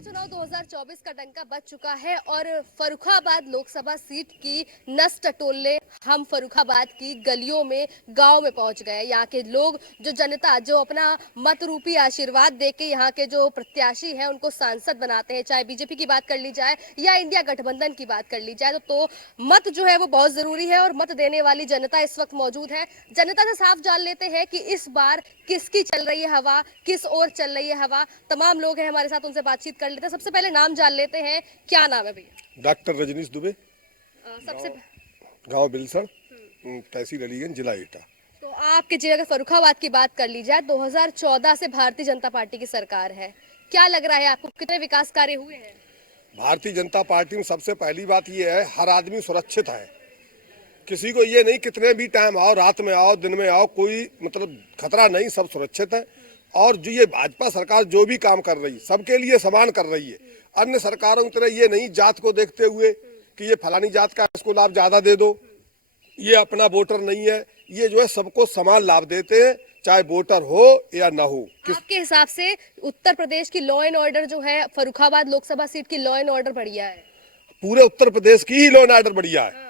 लोकसभा चुनाव 2024 का डंका बज चुका है और फर्रुखाबाद लोकसभा सीट की नस टटोलने हम फर्रुखाबाद की गलियों में गांव में पहुंच गए। यहाँ के लोग, जो जनता, जो अपना मत रूपी आशीर्वाद देके यहाँ के जो प्रत्याशी हैं उनको सांसद बनाते हैं, चाहे बीजेपी की बात कर ली जाए या इंडिया गठबंधन की बात कर ली जाए, तो मत जो है वो बहुत जरूरी है और मत देने वाली जनता इस वक्त मौजूद है। जनता से साफ जान लेते हैं कि इस बार किसकी चल रही है हवा, किस ओर चल रही है हवा। तमाम लोग हैं हमारे साथ, उनसे बातचीत कर लेते हैं। सबसे पहले नाम जान लेते हैं, क्या नाम है भैया? डॉक्टर रजनीश दुबे, सबसे गांव बिलसर, तहसील अलीगंज, जिला एटा। तो आपके जिले अगर फर्रुखाबाद की बात कर ली जाए, 2014 से भारतीय जनता पार्टी की सरकार है, क्या लग रहा है आपको, कितने विकास कार्य हुए हैं? भारतीय जनता पार्टी में सबसे पहली बात यह है, हर आदमी सुरक्षित है। किसी को ये नहीं कितने भी टाइम आओ, रात में आओ, दिन में आओ, कोई मतलब खतरा नहीं, सब सुरक्षित है। और जो ये भाजपा सरकार जो भी काम कर रही है सबके लिए समान कर रही है। अन्य सरकारों की तरह ये नहीं जात को देखते हुए कि ये फलानी जात का इसको लाभ ज्यादा दे दो, ये अपना वोटर नहीं है। ये जो है सबको समान लाभ देते हैं, चाहे वोटर हो या ना हो। आपके हिसाब से उत्तर प्रदेश की लॉ एंड ऑर्डर जो है, फर्रुखाबाद लोकसभा सीट की लॉ एंड ऑर्डर बढ़िया है? पूरे उत्तर प्रदेश की ही लॉ एंड ऑर्डर बढ़िया है।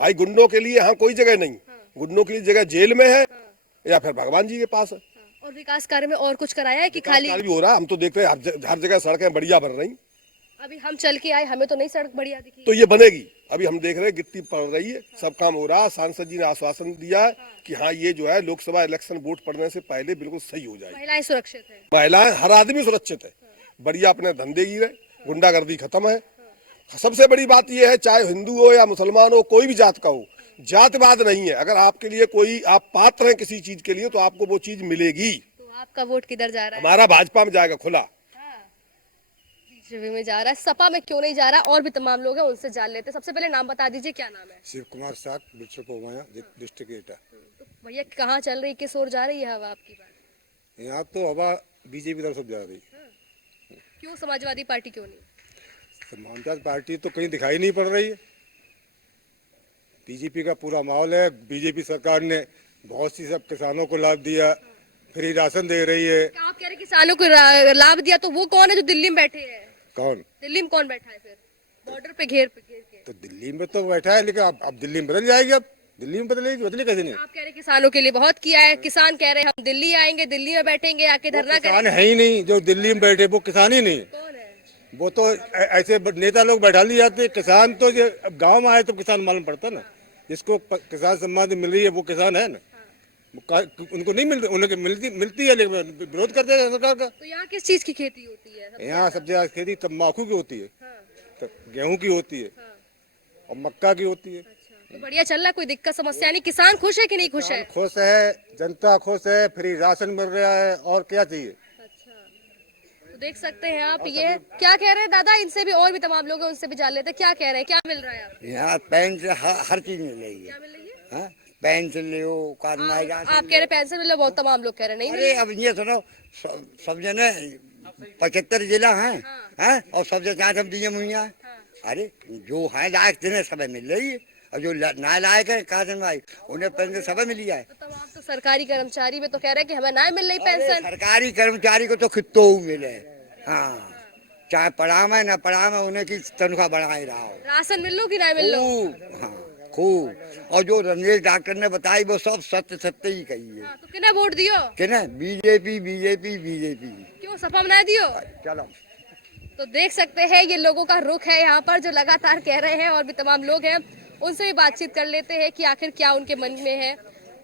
भाई गुंडों के लिए यहाँ कोई जगह नहीं, गुंडों की जगह जेल में है या फिर भगवान जी के पास है। और विकास कार्य में और कुछ कराया है कि खाली भी हो रहा है? हम तो देख रहे हैं हर जगह सड़कें बढ़िया बन रही। अभी हम चल के आए, हमें तो नहीं सड़क बढ़िया दिखी। तो ये बनेगी, अभी हम देख रहे हैं गिट्टी पड़ रही है, सब काम हो रहा है। सांसद जी ने आश्वासन दिया है कि हाँ ये जो है लोकसभा इलेक्शन वोट पड़ने से पहले बिल्कुल सही हो जाएगी। महिलाएं सुरक्षित है, महिलाएं, हर आदमी सुरक्षित है, बढ़िया अपने धंधे की रहे, गुंडागर्दी खत्म है। सबसे बड़ी बात यह है, चाहे हिंदू हो या मुसलमान हो, कोई भी जात का हो, जातवाद नहीं है। अगर आपके लिए कोई, आप पात्र हैं किसी चीज के लिए, तो आपको वो चीज मिलेगी। तो आपका वोट किधर जा रहा है? हमारा भाजपा में जाएगा, खुला। बीजेपी में जा रहा है, सपा में क्यों नहीं जा रहा? और भी तमाम लोग हैं, उनसे जान लेते हैं। सबसे पहले नाम बता दीजिए, क्या नाम है? शिव कुमार साठ, डिस्ट्रिक्ट एटा। तो भैया कहाँ चल रही, किस ओर जा रही है हवा आपकी बात? यहाँ तो हवा बीजेपी तरफ से जा रही। क्यों समाजवादी पार्टी क्यों नहीं? समाजवादी पार्टी तो कहीं दिखाई नहीं पड़ रही है। बीजेपी का पूरा माहौल है। बीजेपी सरकार ने बहुत सी सब किसानों को लाभ दिया, फ्री राशन दे रही है। आप कह रहे किसानों को लाभ दिया, तो वो कौन है जो दिल्ली में बैठे हैं? कौन दिल्ली में कौन बैठा है फिर? बॉर्डर पे घेर के तो दिल्ली में तो बैठा है, लेकिन अब दिल्ली में बदल जाएगी। अब दिल्ली में बदलेगी, बदले कैसे नहीं? आप कह रहे किसानों के लिए बहुत किया है, किसान कह रहे हैं हम दिल्ली आएंगे, दिल्ली में बैठेंगे, आके धरना करेंगे। किसान है ही नहीं जो दिल्ली में बैठे, वो किसान ही नहीं। कौन है वो तो ऐसे नेता लोग बैठा लिए जाते। किसान तो जो गाँव में आए तो किसान मालूम पड़ता ना, जिसको किसान सम्मान मिल रही है वो किसान है ना। उनको नहीं मिलती, उन्हें मिलती है, लेकिन विरोध करते हैं सरकार का। तो यहाँ किस चीज की खेती होती है? यहाँ सबसे ज्यादा खेती तम्बाकू की होती है, गेहूं की होती है और मक्का की होती है। तो बढ़िया चल रहा है, कोई दिक्कत समस्या नहीं? किसान खुश है कि नहीं खुश है? खुश है, जनता खुश है, फ्री राशन मिल रहा है, और क्या चाहिए। तो देख सकते हैं आप, ये क्या कह रहे हैं दादा? इनसे भी और भी तमाम लोग हैं, उनसे भी जान लेते हैं, क्या कह रहे हैं, क्या मिल रहा है आपको? यहाँ पेंशन हर चीज मिलेगी। क्या मिल रही है? पेंशन ले करना। आप कह रहे पेंशन मिले, बहुत तमाम लोग कह रहे नहीं। अरे अब ये सुनो, सब जने 75 जिला हैं, हैं, और सब जगह सब दिए मुहैया। अरे जो है लायक जिन्हें सब मिल रही है, और जो ना लायक है कहा भाई, उन्हें पेंशन सब मिल जाए। तो तमाम तो सरकारी कर्मचारी में तो कह रहे हैं कि हमें ना मिल रही पेंशन। सरकारी कर्मचारी को तो खित्तो मिले, हाँ, चाहे पढ़ा में ना पढ़ा में, उन्हें की तनख्वाह बढ़ाए रहा हो। राशन मिल लो कि ना मिल लो, हाँ खूब। और जो रंजेश डॉक्टर ने बताई वो सब सत्य सत्य ही कही है। तो किन्हें वोट दियो? किन्हें? BJP BJP BJP. क्यों सपा में ना दियो? चलो, तो देख सकते हैं ये लोगों का रुख है यहाँ पर, जो लगातार कह रहे हैं। और भी तमाम लोग हैं, उनसे भी बातचीत कर लेते हैं कि आखिर क्या उनके मन में है,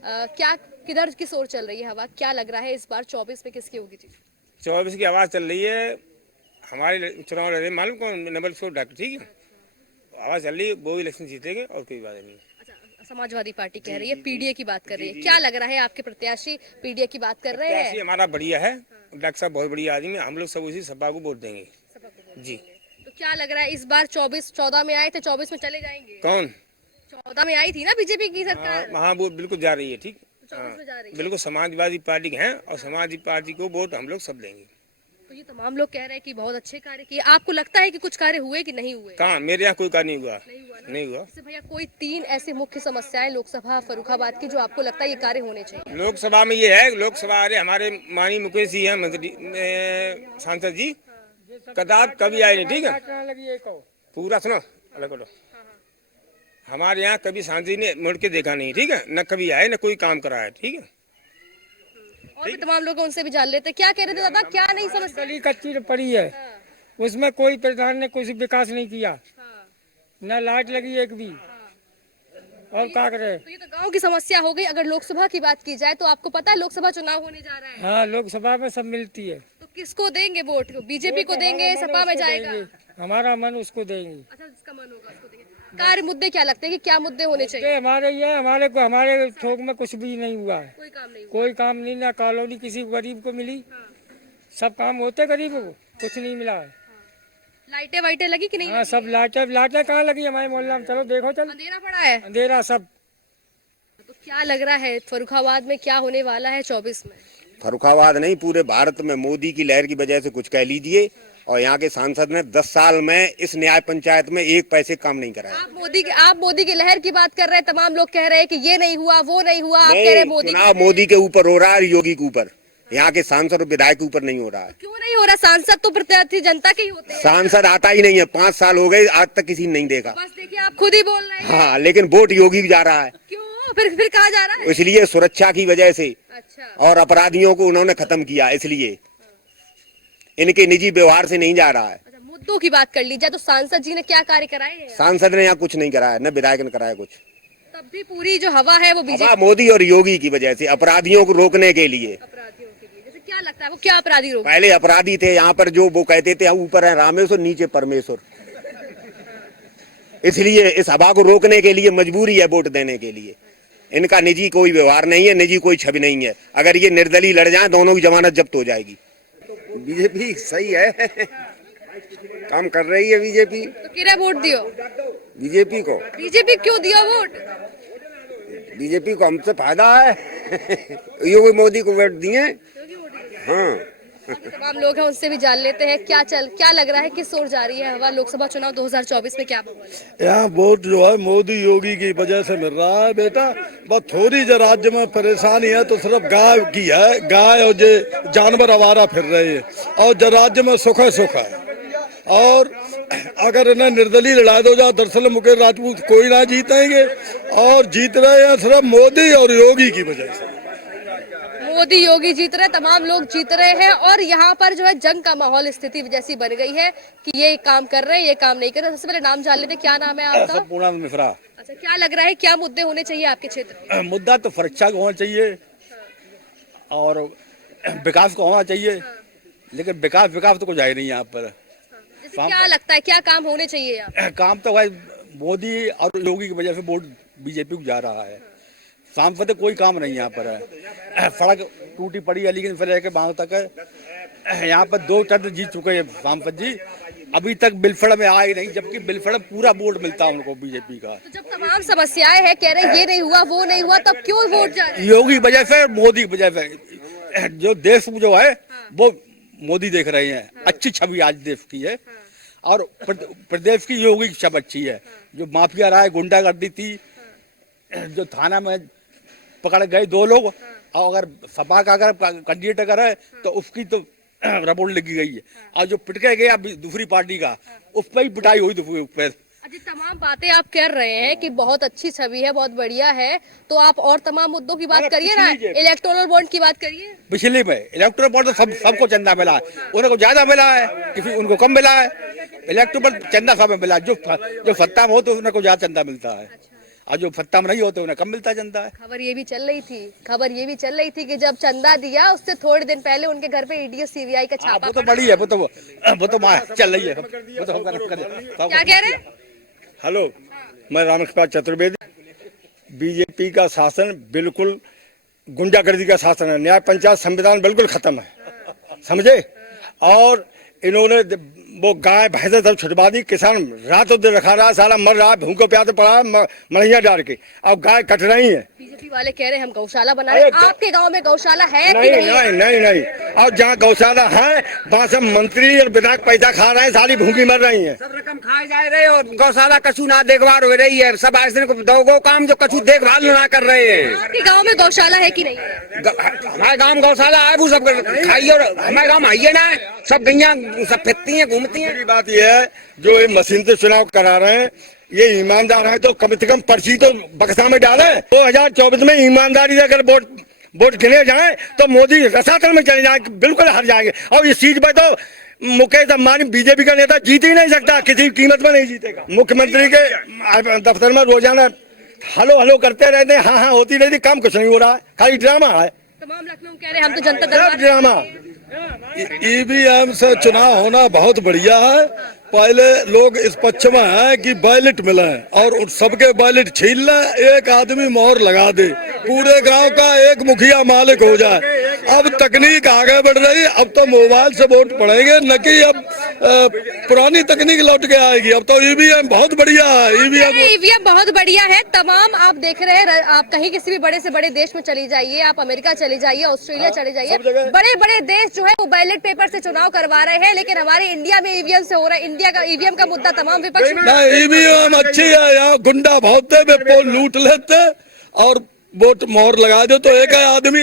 क्या किधर किस ओर चल रही है हवा, क्या लग रहा है इस बार 24 में किसकी होगी जीत? 24 की आवाज़ चल रही है। हमारे चुनाव लड़ रहे मालूम कौन? नंबर 4 डॉक्टर, ठीक है, आवाज़ चल रही है, वो इलेक्शन जीतेंगे और कोई बात नहीं। अच्छा, समाजवादी पार्टी कह रही है, पीडीए की बात कर रही है, क्या लग रहा है आपके प्रत्याशी पीडीए की बात कर रहे हैं? हमारा बढ़िया है, डॉक्टर साहब बहुत बढ़िया आदमी है, हम लोग सब उसी सपा को वोट देंगे जी। तो क्या लग रहा है इस बार 14 में आए थे, 24 में चले जाएंगे? कौन? 14 में आई थी ना बीजेपी की सरकार। हाँ वो बिल्कुल जा रही है, ठीक, 24 में जा रही है। बिल्कुल समाजवादी पार्टी के हैं, और समाजवादी पार्टी को वोट हम लोग सब देंगे। तो ये तमाम लोग कह रहे हैं कि बहुत अच्छे कार्य किए। आपको लगता है कि कुछ कार्य हुए कि नहीं हुए? कहाँ? मेरे यहाँ कोई कार्य नहीं हुआ, नहीं हुआ। जैसे भैया कोई 3 ऐसी मुख्य समस्याएं लोकसभा फर्रुखाबाद की जो आपको लगता है ये कार्य होने चाहिए? लोकसभा में ये है, लोकसभा हमारे माननीय मुकेश जी हैं, मंत्री सांसद जी, कदाप कभी आए नहीं, ठीक है। पूरा सुनो, अलग करो। हमारे यहाँ कभी शांति ने मुड़ के देखा नहीं, ठीक है, न कभी आए न कोई काम करा है, ठीक है। और भी तमाम लोग हैं, उनसे भी जान लेते हैं। क्या कह रहे थे दादा, क्या नहीं समझते? गली कच्ची पड़ी है, उसमें कोई प्रधान ने कुछ विकास नहीं किया, न लाइट लगी एक भी, और क्या करे। तो ये तो गांव की समस्या हो गई। अगर लोकसभा की बात की जाए तो आपको पता है लोकसभा चुनाव होने जा रहा है, हाँ, लोकसभा में सब मिलती है। तो किसको देंगे वोट? बीजेपी को देंगे, सपा में जाएगा? हमारा मन उसको देंगे। अच्छा, जिसका मन होगा उसको देंगे। कार्य मुद्दे क्या लगते हैं कि क्या मुद्दे होने चाहिए? हमारे ये हमारे थोक में कुछ भी नहीं हुआ है, कोई काम नहीं हुआ। कोई काम नहीं, ना कॉलोनी किसी गरीब को मिली, सब काम होते गरीब को, कुछ नहीं मिला है। लाइटें वाइटें लगी कि नहीं? हाँ, सब लाइटें कहाँ लगी हमारे मोहल्ला में? चलो देखो, चल अंधेरा पड़ा है। अंधेरा सब। तो क्या लग रहा है फर्रुखाबाद में क्या होने वाला है 24 में? फर्रुखाबाद नहीं, पूरे भारत में मोदी की लहर की वजह से कुछ कह लीजिए। और यहाँ के सांसद ने 10 साल में इस न्याय पंचायत में एक पैसे काम नहीं कराया। आप मोदी की लहर की बात कर रहे हैं, तमाम लोग कह रहे हैं कि ये नहीं हुआ, वो नहीं हुआ। आप कह रहे हैं मोदी चुनाव मोदी के ऊपर हो रहा है, योगी के ऊपर, यहाँ के सांसद और विधायक के ऊपर नहीं हो रहा है। क्यों नहीं हो रहा? सांसद तो प्रतिनिधि जनता के ही होते हैं। सांसद आता ही नहीं है, 5 साल हो गए, आज तक किसी ने नहीं देखा। बस देखिए, आप खुद ही बोल रहे हैं। हाँ, लेकिन वोट योगी जा रहा है। क्यों? फिर कहा जा रहा है इसलिए सुरक्षा की वजह से, अच्छा, और अपराधियों को उन्होंने खत्म किया, इसलिए इनके निजी व्यवहार से नहीं जा रहा है। अच्छा, मुद्दों की बात कर ली जाए तो सांसद जी ने क्या कार्य कराए हैं? सांसद ने यहाँ कुछ नहीं कराया, न विधायक ने कराया कुछ। तब भी पूरी जो हवा है वो बीजेपी हवा मोदी और योगी की वजह से, अपराधियों को रोकने के लिए। अपराधियों के लिए। जैसे क्या लगता है वो क्या अपराधी रोक? पहले अपराधी थे यहाँ पर, जो वो कहते थे ऊपर है रामेश्वर नीचे परमेश्वर, इसलिए इस हवा को रोकने के लिए मजबूरी है वोट देने के लिए। इनका निजी कोई व्यवहार नहीं है, निजी कोई छवि नहीं है। अगर ये निर्दलीय लड़ जाए, दोनों की जमानत जब्त हो जाएगी। बीजेपी सही है, काम कर रही है बीजेपी। तो किरा वोट दियो बीजेपी को, बीजेपी क्यों दिया वोट? बीजेपी को हमसे फायदा है। योगी मोदी को वोट दिए। हाँ, तमाम लोग हैं, उनसे भी जान लेते हैं क्या लग रहा है, किस ओर जा रही है हवा? लोकसभा चुनाव 2024 में क्या माहौल है? यहाँ वोट जो है मोदी योगी की वजह से मिल रहा है बेटा। बस थोड़ी जो राज्य में परेशानी है तो सिर्फ गाय की है, गाय और जो जानवर आवारा फिर रहे हैं, और जो राज्य में सुख है। और अगर इन्हें निर्दलीय लड़ा दो जा, दरअसल मुकेश राजपूत कोई ना जीतेंगे, और जीत रहे हैं सिर्फ मोदी और योगी की वजह से। मोदी योगी जीत रहे, तमाम लोग जीत रहे हैं, और यहाँ पर जो है जंग का माहौल, स्थिति जैसी बन गई है कि ये काम कर रहे हैं, ये काम नहीं कर रहे। सबसे पहले नाम जान लेते, क्या नाम है आपका? पूनम मिश्रा। अच्छा, क्या लग रहा है क्या मुद्दे होने चाहिए आपके क्षेत्र में? मुद्दा तो सुरक्षा को होना चाहिए और विकास को होना चाहिए, लेकिन विकास तो कुछ है नहीं यहाँ पर। जैसे क्या लगता है क्या काम होने चाहिए यहाँ? काम तो भाई मोदी और योगी की वजह से वोट बीजेपी को जा रहा है। सांसद कोई काम नहीं यहाँ पर है। सड़क टूटी पड़ी है, लेकिन फिर के गाँव तक है। यहाँ पर 2 टर्म जीत चुके हैं सांसद जी, अभी तक बिलफड़ में आए नहीं, जबकि बिलफड़ पूरा वोट मिलता है उनको बीजेपी का। तो जब तमाम समस्याएं हैं, कह रहे ये नहीं हुआ, वो नहीं हुआ, तब क्यों वोट जा रहे हैं? योगी की वजह से, मोदी की वजह से। जो देश जो है वो मोदी देख रहे हैं, अच्छी छवि आज देश की है, और प्रदेश की योगी की छवि अच्छी है। जो माफिया रहा है, गुंडागर्दी थी, जो थाना में पकड़ गए 2 लोग, और अगर सपा का अगर कैंडिडेट अगर है तो उसकी तो रिपोर्ट लिखी गई है, और जो पिटके गया दूसरी पार्टी का, उस पर ही पिटाई हुई उस पर। अच्छा, तमाम बातें आप कर रहे हैं कि बहुत अच्छी छवि है, बहुत बढ़िया है, तो आप और तमाम मुद्दों की बात करिए ना, इलेक्टोरल बॉन्ड की बात करिए। पिछले में इलेक्टोरल बॉन्ड तो सबको चंदा मिला है, उनको ज्यादा मिला है, किसी उनको कम मिला है। इलेक्टोरल चंदा सब मिला, जो सत्ता में हो तो उनको ज्यादा चंदा मिलता है, और जो सत्ता में नहीं होते उन्हें कम मिलता चंदा है। खबर ये भी चल रही थी कि जब चंदा दिया उससे थोड़े दिन पहले उनके घर पे ईडीएस सीबीआई का छापा। वो तो बड़ी है, वो तो चल रही है, वो तो क्या कह रहे हैं? हेलो, मैं रामकृपाल चतुर्वेदी। बीजेपी का शासन बिल्कुल गुंडागर्दी का शासन है, न्याय पंचायत संविधान बिल्कुल खत्म है, समझे। और इन्होंने वो गाय भैंसे सब छुटवा दी, किसान रातों दिन रखा रहा, सारा मर रहा, भूखों प्यासे पड़ा मड़ैया डाल के, अब गाय कट रही है। बीजेपी वाले कह रहे हैं हम गौशाला बना रहे हैं। आपके गांव में गौशाला है कि नहीं नहीं? नहीं नहीं नहीं, और जहाँ गौशाला है वहाँ सब मंत्री और विधायक पैसा खा रहे हैं, सारी भूखी मर रही हैं। सब रकम खाए जा रहे और गौशाला कछु ना देखभाल हो रही है। सब ऐसे दो काम जो कछु देखभाल ना कर रहे हैं। आपके गांव में गौशाला है कि नहीं है? हमारे गांव में गौशाला है, वो सब खाइए और हमारे गांव में आइए ना, सब गैया सब फिरती हैं, घूमती हैं। दूसरी बात यह है जो ये मशीन से चुनाव करा रहे हैं, ये ईमानदार है तो कम से कम पर्ची तो बक्सा में डाले। 2024 में ईमानदारी से अगर वोट गिने जाए तो मोदी रसातल में चले जाए, बिल्कुल हार जाएंगे। और इस चीज पर तो मुकेश अंबानी बीजेपी का नेता जीत ही नहीं सकता, किसी कीमत में नहीं जीतेगा। मुख्यमंत्री के दफ्तर में रोजाना हलो हलो करते रहते हैं, हाँ हाँ होती रहती, काम कुछ नहीं हो रहा है, खाली ड्रामा है, तमाम लखनऊ कह रहे हैं हम तो जनता सब दरबार ड्रामा। ईवीएम से चुनाव होना बहुत बढ़िया है। पहले लोग इस पक्ष में है कि बैलेट मिले और उन सबके बैलेट छीन ले, एक आदमी मोहर लगा दे, पूरे गांव का एक मुखिया मालिक हो जाए। अब तकनीक आगे बढ़ रही है, अब तो मोबाइल से वोट पड़ेंगे, न कि अब पुरानी तकनीक लौट के आएगी। अब तो ईवीएम बहुत बढ़िया है। ईवीएम बहुत बढ़िया है। तमाम आप देख रहे हैं, आप कहीं किसी भी बड़े से बड़े देश में चली जाइए, आप अमेरिका चली जाइए, ऑस्ट्रेलिया चले जाइए, बड़े बड़े देश जो है वो बैलेट पेपर से चुनाव करवा रहे हैं, लेकिन हमारे इंडिया में ईवीएम से हो रहा है। इंडिया का ईवीएम का मुद्दा तमाम विपक्ष ईवीएम अच्छी है, यहाँ गुंडा बहुत है, वे पोल लूट लेते और वोट मोहर लगा दो तो एक आदमी।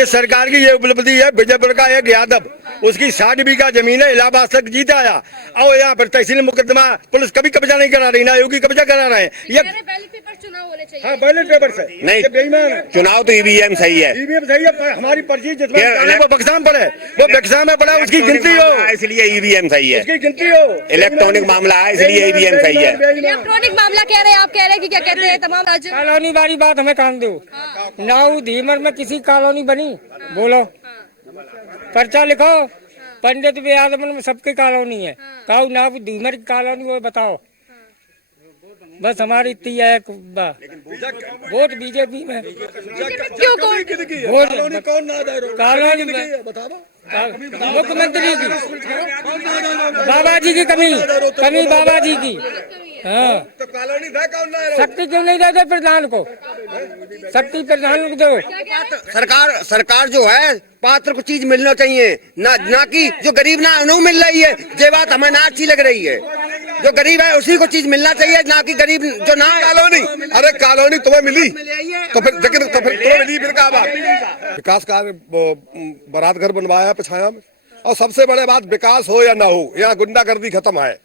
इस सरकार की ये उपलब्धि है। विजयपुर का एक यादव, उसकी 60 बीघा जमीन है, इलाहाबाद तक जीत आया और यहाँ पर तहसील मुकदमा पुलिस कभी कब्जा नहीं करा रही, ना योगी कब्जा करा रहे हैं। ये बैलेट पेपर चुनाव होने चाहिए। हाँ बैलेट पेपर से नहीं, चुनाव तो ईवीएम सही है। ईवीएम सही है, हमारी पर्ची जिसमें वो बक्सा में पड़े, वो बक्सा में पड़ा, उसकी गिनती हो, इसलिए ईवीएम सही है। उसकी गिनती हो। इलेक्ट्रॉनिक मामला है, इसलिए ईवीएम सही है। इलेक्ट्रॉनिक मामला कह रहे हैं, आप कह रहे हैं कि क्या कहते हैं तमाम राज्य कॉलोनी वाली बात हमें काम दो। नाउ धीमर में किसी कॉलोनी बनी, बोलो पर्चा लिखो, पंडित व्यादमन में सबकी कॉलोनी है, काऊ नाउ धीमर की कॉलोनी वो बताओ। बस हमारी इतनी है वोट बीजेपी में। क्यों वोट कौन ना दे रहा? कॉलोनी में मुख्यमंत्री की, बाबा जी की कमी बाबा जी की। हाँ तो कॉलोनी था कौन ना? शक्ति क्यों नहीं देते प्रधान को? शक्ति प्रधान को दो। सरकार जो है पात्र को चीज मिलना चाहिए, ना कि जो गरीब ना उन्हें मिल रही है। ये बात हमें ना अच्छी लग रही है। जो गरीब है उसी को चीज मिलना चाहिए, ना कि गरीब जो ना। कॉलोनी, अरे कॉलोनी तुम्हें मिली तो फिर तुम्हें मिली, फिर क्या बात? विकास कार्य बारात घर बनवाया पिछाया में, और सबसे बड़े बात विकास हो या ना हो, यहाँ गुंडागर्दी खत्म है।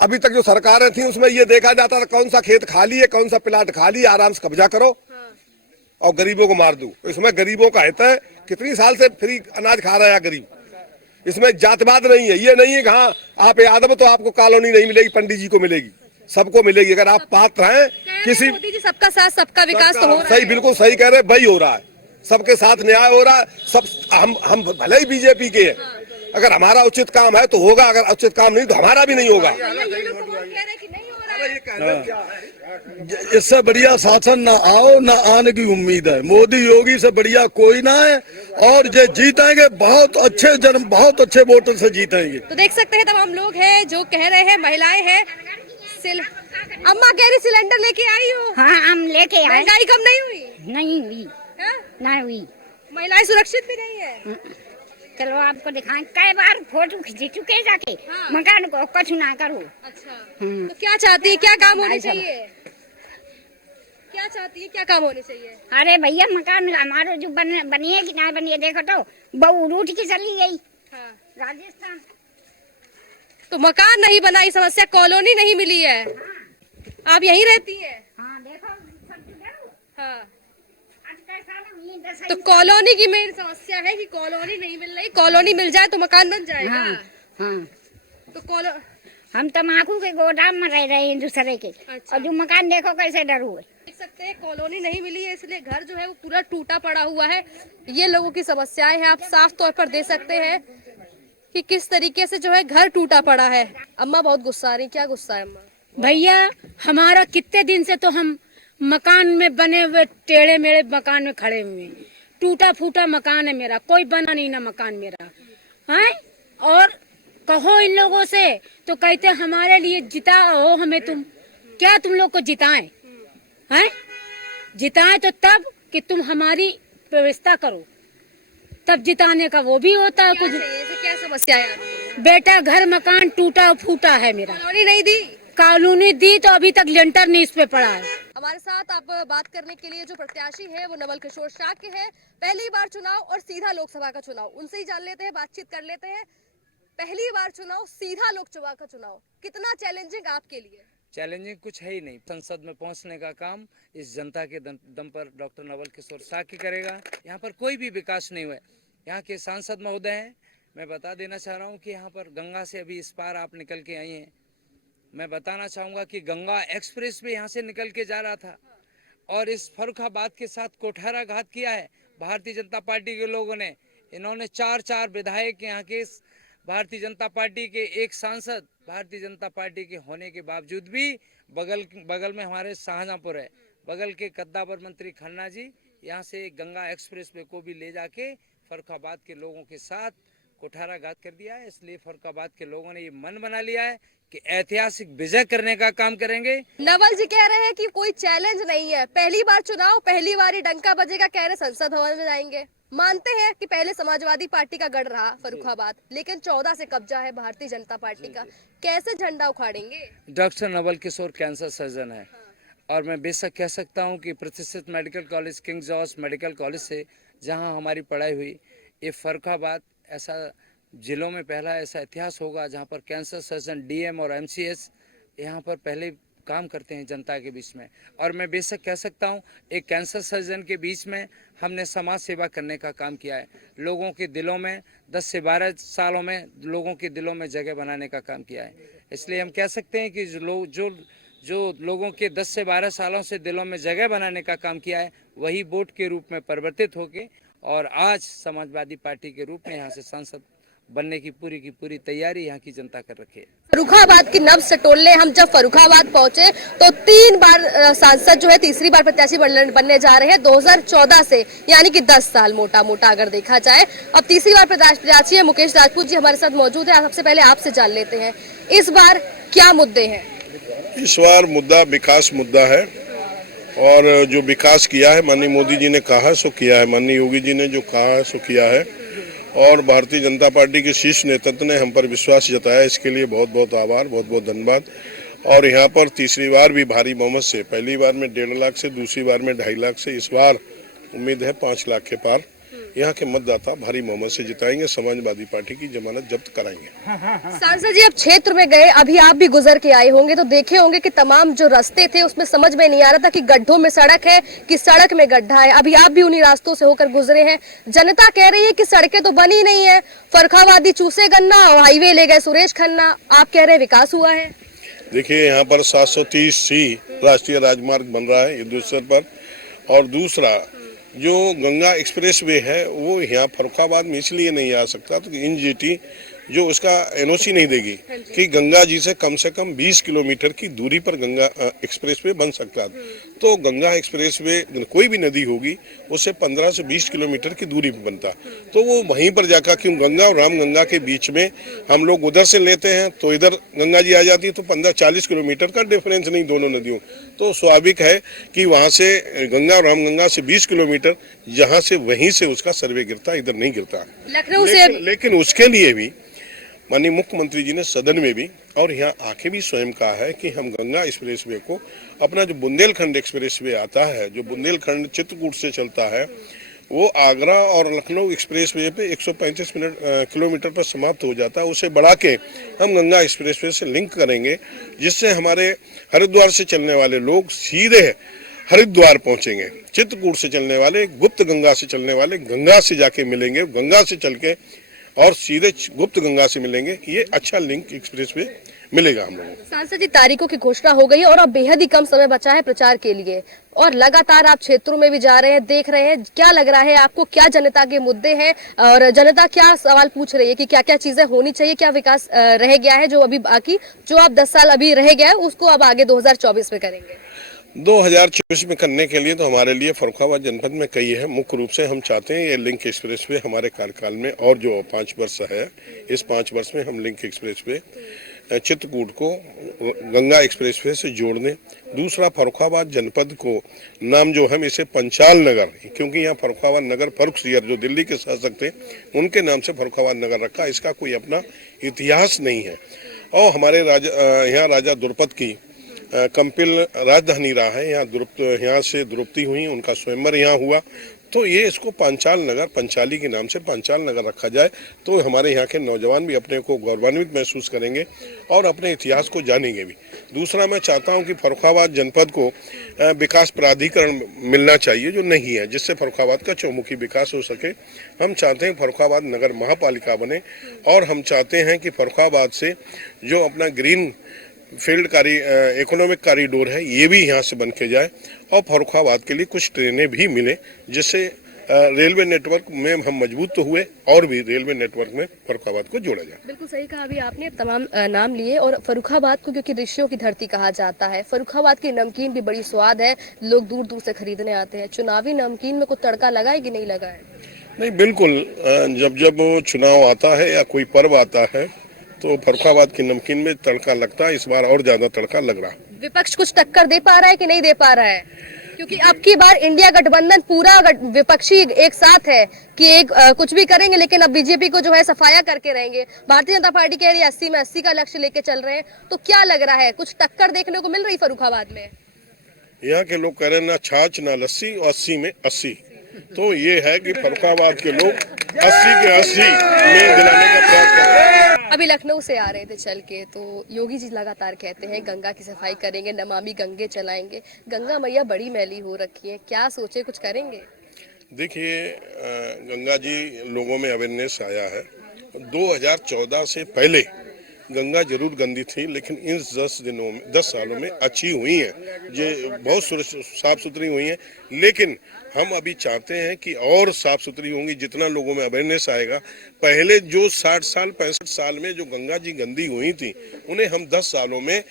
अभी तक जो सरकारें थी उसमें ये देखा जाता था कौन सा खेत खाली है, कौन सा प्लाट खाली है, आराम से कब्जा करो और गरीबों को मार दो। इसमें गरीबों का हित है। कितनी साल से फ्री अनाज खा रहा है गरीब। इसमें जातवाद नहीं है। ये नहीं है कि हाँ आप यादव तो आपको कॉलोनी नहीं मिलेगी, पंडित जी को मिलेगी, सबको मिलेगी अगर आप पात्र हैं। किसी मोदी जी सबका साथ सबका विकास तो हो रहा है। सही, बिल्कुल सही कह रहे, वही हो रहा है। सबके साथ न्याय हो रहा है। सब हम भले ही बीजेपी के हैं, अगर हमारा उचित काम है तो होगा, अगर उचित काम नहीं तो हमारा भी नहीं होगा। इससे बढ़िया शासन ना आओ ना आने की उम्मीद है। मोदी योगी से बढ़िया कोई ना है और ये जीतेंगे, बहुत अच्छे वोटों से जीतेंगे। तो देख सकते हैं तमाम लोग हैं जो कह रहे हैं, महिलाएं हैं। अम्मा कह रही सिलेंडर लेके आई हो? हाँ हम लेके आए। महंगाई कम नहीं हुई? नहीं हुई, हाँ? नहीं हुई। महिलाएं सुरक्षित भी नहीं है। चलो आपको दिखाएं, कई बार फोटो खींच चुके जाके। हाँ। मकान को कुछ ना करो। अच्छा, तो क्या चाहती है, क्या काम होने चाहिए? क्या चाहती है, क्या काम होने चाहिए? अरे भैया मकान हमारो जो बनी है कि ना बनी है, देखो तो बहू रूठ के चली गई। हाँ। राजस्थान। तो मकान नहीं बना, ये समस्या, कॉलोनी नहीं मिली है। आप यहीं रहती हैं? हाँ देखो सब किधर। हाँ। आज कैसा ना ये दस तो कॉलोनी की मेन समस्या है कि कॉलोनी नहीं मिल रही। कॉलोनी मिल जाए तो मकान बन जाएगा। हाँ हाँ। तो हम तम्बाकू के गोदाम में रह रहे हैं दूसरे के। अच्छा। और जो मकान देखो कैसे डरू है। देख सकते हैं कॉलोनी नहीं मिली है, इसलिए घर जो है वो पूरा टूटा पड़ा हुआ है। ये लोगों की समस्याएं हैं, आप साफ तौर पर दे सकते हैं कि किस तरीके से जो है घर टूटा पड़ा है। अम्मा बहुत गुस्सा आ रही, क्या गुस्सा है अम्मा? भैया हमारा कितने दिन से तो हम मकान में बने हुए टेढ़े मेढ़े मकान में खड़े हुए हैं। टूटा फूटा मकान है मेरा, कोई बना नहीं ना मकान मेरा है। और कहो इन लोगों से तो कहते हमारे लिए जिता हो हमें, तुम क्या तुम लोग को जिताएं हैं? जिताए तो तब कि तुम हमारी व्यवस्था करो, तब जिताने का वो भी होता है कुछ। क्या समस्या है? बेटा घर मकान टूटा फूटा है मेरा, कॉलोनी नहीं दी। कॉलोनी दी तो अभी तक लेंटर नहीं इस पे पड़ा है। हमारे साथ आप बात करने के लिए जो प्रत्याशी है वो नवल किशोर शाक्य है। पहली बार चुनाव और सीधा लोकसभा का चुनाव, उनसे ही जान लेते हैं, बातचीत कर लेते हैं। पहली बार चुनाव, सीधा लोकसभा का चुनाव, कितना चैलेंजिंग आपके लिए? चैलेंजिंग कुछ है ही नहीं। संसद में पहुंचने का काम इस जनता के दम पर डॉक्टर नवल किशोर शाक्य करेगा। यहाँ पर कोई भी विकास नहीं हुआ। यहाँ के सांसद महोदय हैं, मैं बता देना चाह रहा हूँ कि यहाँ पर गंगा से अभी इस पार आप निकल के आई हैं। मैं बताना चाहूँगा कि गंगा एक्सप्रेस भी यहाँ से निकल के जा रहा था और इस फर्रुखाबाद के साथ कोठारा घात किया है भारतीय जनता पार्टी के लोगों ने। इन्होंने चार विधायक यहाँ के भारतीय जनता पार्टी के, एक सांसद भारतीय जनता पार्टी के होने के बावजूद भी बगल में हमारे शाहजहांपुर है, बगल के कद्दावर मंत्री खन्ना जी यहाँ से गंगा एक्सप्रेस वे को भी ले जाके फर्रुखाबाद के लोगों के साथ कोठाराघात कर दिया है। इसलिए फर्रुखाबाद के लोगों ने ये मन बना लिया है कि ऐतिहासिक विजय करने का काम करेंगे। नवल जी कह रहे हैं कि कोई चैलेंज नहीं है, पहली बार चुनाव, पहली बार ही डंका बजेगा, कह रहे संसद भवन में जाएंगे। मानते हैं कि पहले समाजवादी पार्टी का गढ़ रहा फर्रुखाबाद, लेकिन 14 से कब्जा है भारतीय जनता पार्टी का, कैसे झंडा उखाड़ेंगे? Doctor Naval Kishore cancer surgeon है और मैं बेशक कह सकता हूं कि प्रतिष्ठित medical college king George medical college से जहां हमारी पढ़ाई हुई, ये फर्रुखाबाद ऐसा जिलों में पहला ऐसा इतिहास होगा जहां पर कैंसर सर्जन डीएम और एमसीएस यहां पर पहले काम करते हैं जनता के बीच में। और मैं बेशक कह सकता हूं एक कैंसर सर्जन के बीच में हमने समाज सेवा करने का काम किया है। लोगों के दिलों में 10 से 12 सालों में लोगों के दिलों में जगह बनाने का काम किया है। इसलिए हम कह सकते हैं कि जो लोगों के 10 से 12 सालों से दिलों में जगह बनाने का काम किया है, वही वोट के रूप में परिवर्तित होके और आज समाजवादी पार्टी के रूप में यहाँ से सांसद बनने की पूरी तैयारी यहाँ की जनता कर रखी है। फर्रुखाबाद की नब्ज से टोलने हम जब फर्रुखाबाद पहुंचे तो 3 बार सांसद जो है तीसरी बार प्रत्याशी बनने जा रहे हैं 2014 से, यानी कि 10 साल मोटा अगर देखा जाए। अब तीसरी बार प्रत्याशी है मुकेश राजपूत जी हमारे साथ मौजूद है। सबसे पहले आपसे जान लेते हैं इस बार क्या मुद्दे हैं? इस बार मुद्दा विकास मुद्दा है और जो विकास किया है माननीय मोदी जी ने कहा सो किया है, माननीय योगी जी ने जो कहा सो किया है और भारतीय जनता पार्टी के शीर्ष नेतृत्व ने हम पर विश्वास जताया, इसके लिए बहुत बहुत आभार, बहुत बहुत धन्यवाद। और यहाँ पर तीसरी बार भी भारी बहुमत से, पहली बार में 1.5 लाख से, दूसरी बार में 2.5 लाख से, इस बार उम्मीद है 5 लाख के पार यहाँ के मतदाता भारी बहुमत से जिताएंगे, समाजवादी पार्टी की जमानत जब्त कराएंगे। सांसद जी अब क्षेत्र में गए, अभी आप भी गुजर के आए होंगे तो देखे होंगे कि तमाम जो रास्ते थे उसमें समझ में नहीं आ रहा था कि गड्ढों में सड़क है कि सड़क में गड्ढा है। अभी आप भी उन्हीं रास्तों से होकर गुजरे हैं। जनता कह रही है कि सड़कें तो बनी नहीं है, फर्रुखाबादी चूसे गन्ना और हाईवे ले गए सुरेश खन्ना, आप कह रहे हैं विकास हुआ है। देखिए यहाँ पर 730C राष्ट्रीय राजमार्ग बन रहा है युद्ध स्तर पर, और दूसरा जो गंगा एक्सप्रेस वे है वो यहाँ फर्रुखाबाद में इसलिए नहीं आ सकता तो एनजीटी जो उसका एनओसी नहीं देगी कि गंगा जी से कम 20 किलोमीटर की दूरी पर गंगा एक्सप्रेस वे बन सकता है। तो गंगा एक्सप्रेस वे कोई भी नदी होगी उससे 15 से 20 किलोमीटर की दूरी पर बनता, तो वो वहीं पर जाकर क्यों गंगा और रामगंगा के बीच में हम लोग उधर से लेते हैं तो इधर गंगा जी आ जाती है, तो 15-40 किलोमीटर का डिफरेंस नहीं दोनों नदियों, तो स्वाभाविक है कि वहाँ से गंगा और रामगंगा से 20 किलोमीटर जहाँ से वहीं से उसका सर्वे गिरता, इधर नहीं गिरता। लखनऊ से लेकिन उसके लिए भी माननीय मुख्यमंत्री जी ने सदन में भी और यहाँ आके भी स्वयं कहा है कि हम गंगा एक्सप्रेसवे को अपना जो बुंदेलखंड एक्सप्रेसवे आता है, जो बुंदेलखंड चित्रकूट से चलता है, वो आगरा और लखनऊ एक्सप्रेसवे पे 135 किलोमीटर पर समाप्त हो जाता है, उसे बढ़ा के हम गंगा एक्सप्रेसवे से लिंक करेंगे, जिससे हमारे हरिद्वार से चलने वाले लोग सीधे हरिद्वार पहुंचेंगे, चित्रकूट से चलने वाले गुप्त गंगा से चलने वाले गंगा से जाके मिलेंगे, गंगा से चल के और सीधे गुप्त गंगा से मिलेंगे। ये अच्छा लिंक एक्सप्रेसवे मिलेगा हम लोगों को। सांसद जी तारीखों की घोषणा हो गई है और अब बेहद ही कम समय बचा है प्रचार के लिए और लगातार आप क्षेत्रों में भी जा रहे हैं, देख रहे हैं, क्या लग रहा है आपको, क्या जनता के मुद्दे हैं और जनता क्या सवाल पूछ रही है कि क्या क्या चीजें होनी चाहिए, क्या विकास रह गया है जो अभी बाकी, जो आप 10 साल अभी रह गया है उसको अब आगे 2024 में करेंगे? 2024 में करने के लिए तो हमारे लिए फर्रुखाबाद जनपद में कई है। मुख्य रूप से हम चाहते हैं ये लिंक एक्सप्रेसवे हमारे कार्यकाल में और जो 5 वर्ष है, इस 5 वर्ष में हम लिंक एक्सप्रेसवे चित्रकूट को गंगा एक्सप्रेसवे से जोड़ने, दूसरा फर्रुखाबाद जनपद को नाम जो हम इसे पंचाल नगर, क्योंकि यहाँ फर्रुखाबाद नगर फर्रुख सियर जो दिल्ली के शासक थे उनके नाम से फर्रुखाबाद नगर रखा। इसका कोई अपना इतिहास नहीं है। और हमारे यहाँ राजा द्रुपद की कंपिल राजधानी रहा है। यहाँ से द्रौपदी हुई, उनका स्वयंवर यहाँ हुआ, तो ये इसको पांचाल नगर, पंचाली के नाम से पांचाल नगर रखा जाए तो हमारे यहाँ के नौजवान भी अपने को गौरवान्वित महसूस करेंगे और अपने इतिहास को जानेंगे भी। दूसरा, मैं चाहता हूँ कि फर्रुखाबाद जनपद को विकास प्राधिकरण मिलना चाहिए जो नहीं है, जिससे फर्रुखाबाद का चौमुखी विकास हो सके। हम चाहते हैं फर्रुखाबाद नगर महापालिका बने और हम चाहते हैं कि फर्रुखाबाद से जो अपना ग्रीन फील्ड इकोनॉमिक कॉरिडोर है ये भी यहाँ से बन के जाए और फर्रुखाबाद के लिए कुछ ट्रेनें भी मिले, जिससे रेलवे नेटवर्क में हम मजबूत तो हुए और भी रेलवे नेटवर्क में फर्रुखाबाद को जोड़ा जाए। बिल्कुल सही कहा अभी आपने तमाम नाम लिए। और फर्रुखाबाद को क्योंकि ऋषियों की धरती कहा जाता है, फर्रुखाबाद की नमकीन भी बड़ी स्वाद है, लोग दूर दूर से खरीदने आते हैं। चुनावी नमकीन में कुछ तड़का लगा है कि नहीं लगा है? नहीं, बिल्कुल। जब चुनाव आता है या कोई पर्व आता है तो फर्रुखाबाद की नमकीन में तड़का लगता है। इस बार और ज्यादा तड़का लग रहा है। विपक्ष कुछ टक्कर दे पा रहा है कि नहीं दे पा रहा है? क्योंकि अब की बार इंडिया गठबंधन पूरा विपक्षी एक साथ है कि कुछ भी करेंगे, लेकिन अब बीजेपी को जो है सफाया करके रहेंगे। भारतीय जनता पार्टी कह रही है 80 में 80 का लक्ष्य लेके चल रहे हैं, तो क्या लग रहा है कुछ टक्कर देखने को मिल रही फर्रुखाबाद में? यहाँ के लोग कह रहे हैं ना छाछ ना लस्सी और 80 में 80, तो ये है कि फर्रुखाबाद के लोग 80 के 80 में दिलाने का प्रयास कर रहे हैं। अभी लखनऊ से आ रहे थे चल के, तो योगी जी लगातार कहते हैं गंगा की सफाई करेंगे, नमामि गंगे चलाएंगे। गंगा मैया बड़ी मैली हो रखी है, क्या सोचे कुछ करेंगे? देखिए, गंगा जी लोगों में अवेयरनेस आया है। 2014 से पहले गंगा जरूर गंदी थी, लेकिन इन 10 सालों में अच्छी हुई है, ये बहुत साफ सुथरी हुई है। लेकिन हम अभी चाहते हैं कि और साफ सुथरी होंगी जितना लोगों में अवेयरनेस आएगा। पहले जो 60 साल 65 साल में जो गंगा जी गंदी हुई थी, उन्हें हम 10 सालों में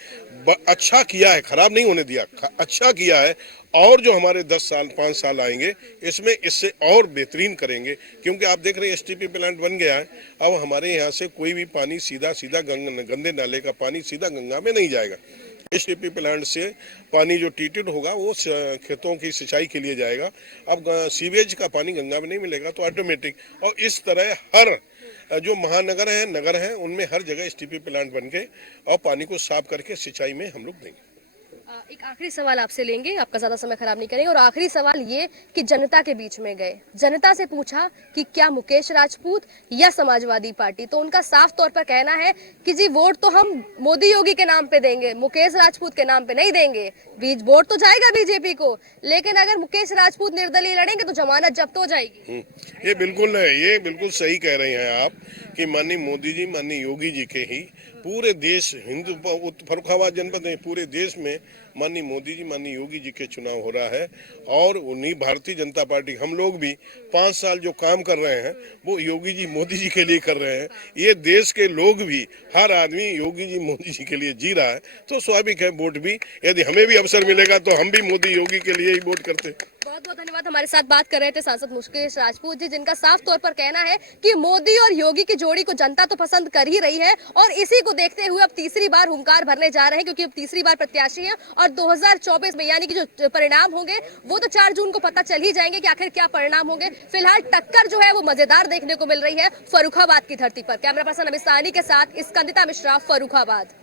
अच्छा किया है, खराब नहीं होने दिया, अच्छा किया है। और जो हमारे 10 साल 5 साल आएंगे इसमें इससे और बेहतरीन करेंगे, क्योंकि आप देख रहे हैं एसटीपी प्लांट बन गया है। अब हमारे यहाँ से कोई भी पानी सीधा गंदे नाले का पानी सीधा गंगा में नहीं जाएगा। एसटीपी प्लांट से पानी जो ट्रीटेड होगा वो खेतों की सिंचाई के लिए जाएगा। अब सीवेज का पानी गंगा में नहीं मिलेगा, तो ऑटोमेटिक। और इस तरह हर जो महानगर हैं, नगर हैं, उनमें हर जगह एसटीपी प्लांट बन के और पानी को साफ करके सिंचाई में हम लोग देंगे। एक आखिरी सवाल आपसे लेंगे, आपका ज्यादा समय खराब नहीं करेंगे। और आखिरी सवाल ये कि जनता के बीच में गए, जनता से पूछा कि क्या मुकेश राजपूत या समाजवादी पार्टी, तो उनका साफ तौर पर कहना है कि जी वोट तो हम मोदी योगी के नाम पे देंगे, मुकेश राजपूत के नाम पे नहीं देंगे। वोट तो जाएगा बीजेपी को, लेकिन अगर मुकेश राजपूत निर्दलीय लड़ेंगे तो जमानत जब्त हो जाएगी। ये बिल्कुल सही कह रहे हैं आप कि माननीय मोदी जी, माननीय योगी जी के ही पूरे देश, फर्रुखाबाद जनपद में पूरे देश में माननीय मोदी जी, माननीय योगी जी के चुनाव हो रहा है। और उन्हीं भारतीय जनता पार्टी, हम लोग भी 5 साल जो काम कर रहे हैं वो योगी जी मोदी जी के लिए कर रहे हैं। ये देश के लोग भी, हर आदमी योगी जी मोदी जी के लिए जी रहा है, तो स्वाभाविक है वोट भी, यदि हमें भी अवसर मिलेगा तो हम भी मोदी योगी के लिए ही वोट करते। बहुत बहुत धन्यवाद। हमारे साथ बात कर रहे थे सांसद मुकेश राजपूत जी, जिनका साफ तौर पर कहना है कि मोदी और योगी की जोड़ी को जनता तो पसंद कर ही रही है और इसी को देखते हुए अब तीसरी बार हुंकार भरने जा रहे हैं, क्योंकि अब तीसरी बार प्रत्याशी हैं। और 2024 में यानी कि जो परिणाम होंगे वो तो 4 जून को पता चल ही जाएंगे कि आखिर क्या परिणाम होंगे। फिलहाल टक्कर जो है वो मजेदार देखने को मिल रही है फर्रुखाबाद की धरती पर। कैमरा पर्सन अमित साहनी के साथ स्कंदिता मिश्रा, फर्रुखाबाद।